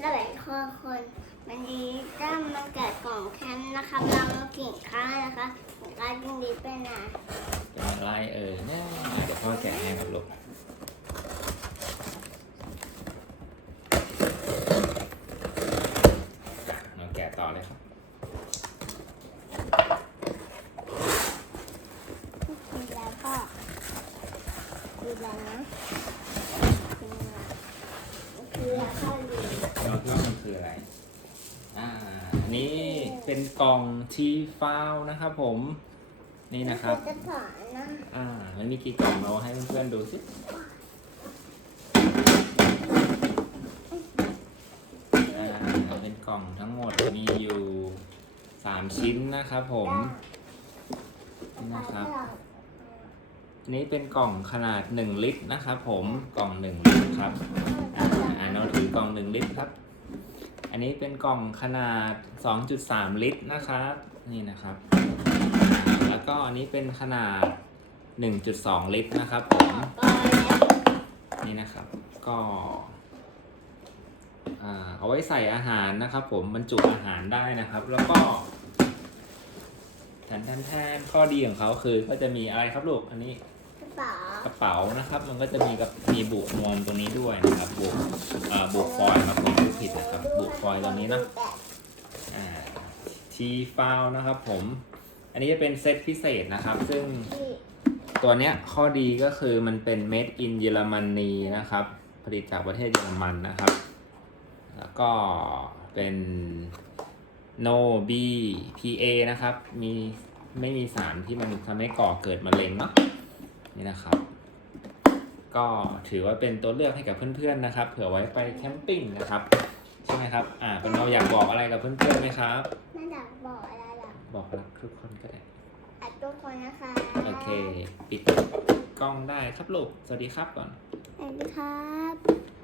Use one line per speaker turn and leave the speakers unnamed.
แล้วแบบคนคนมันดีถ้ามันเกิดกล่องแคมป์นะครับเรากิ่งข้าวนะคะกิ่งข้าวยิ่งดีไปนะ
เป็นอะไรเออเนี่ยเดี๋ยวพ่อแกะให้ครับลูกมาแกะต่อเลยครับ
กินแล้วก็ดูแล้วนะกินแล้ว อ
อะไรอ่าอันนี้เป็นกล่องทีฟาวนะครับผม นี่นะครับ
จะสอนนะ
อ่ามันมีกี่กล่องเราให้เพื่อนๆดูสิอ่าเป็นกล่องทั้งหมดมีอยู่สามชิ้นนะครับผมนี่นะครับอันนี้เป็นกล่องขนาด 1 ลิตรนะครับผมกล่อง 1 ลิตรครับอ่าอ่าเราถือกล่อง 1 ลิตรครับ อันนี้เป็นกล่องขนาด 2.3 ลิตรนะครับ นี่นะครับ แล้วก็อันนี้เป็นขนาด 1.2 ลิตรนะครับผม
ก็แล้ว
นี่นะครับ ก็อ่าเอาไว้ใส่อาหารนะครับ ผมบรรจุอาหารได้นะครับ แล้วก็แทนแทนแทนข้อดีของเขาคือก็จะมีอะไรครับลูกอันนี้
กระเป๋าก
ระเป๋านะครับ มันก็จะมีกับมีบุกนวมตรงนี้ด้วยนะครับบุกอ่าบุกฟอยล์ครับผมพูด ผิดนะครับ บุกฟอยตรงนี้เนาะทีฟาวนะครับผม อันนี้จะเป็นเซตพิเศษนะครับ ซึ่งตัวเนี้ยข้อดีก็คือมันเป็น made in เยอรมนีนะครับ ผลิตจากประเทศเยอรมันนะครับ แล้วก็เป็น no B PA นะครับ มีไม่มีสารที่มันทำให้ก่อเกิดมะเร็งเนาะนี่นะครับ ก็ถือว่าเป็นตัวเลือกให้กับเพื่อนๆนะครับ เผื่อไว้ไปแคมปิ้งนะครับใช่ไหมครับอ่าเป็นเราอยากบอกอะไรกับเพื่อนๆไหมครับ
ไม่อยากบอกอะไรหรอก
บอกรักทุกคนก็ได้
อัดทุกคนนะคะ
โอเค ปิดกล้องได้ครับลูกสวัสดีครับก่อน
สวัสดีครับ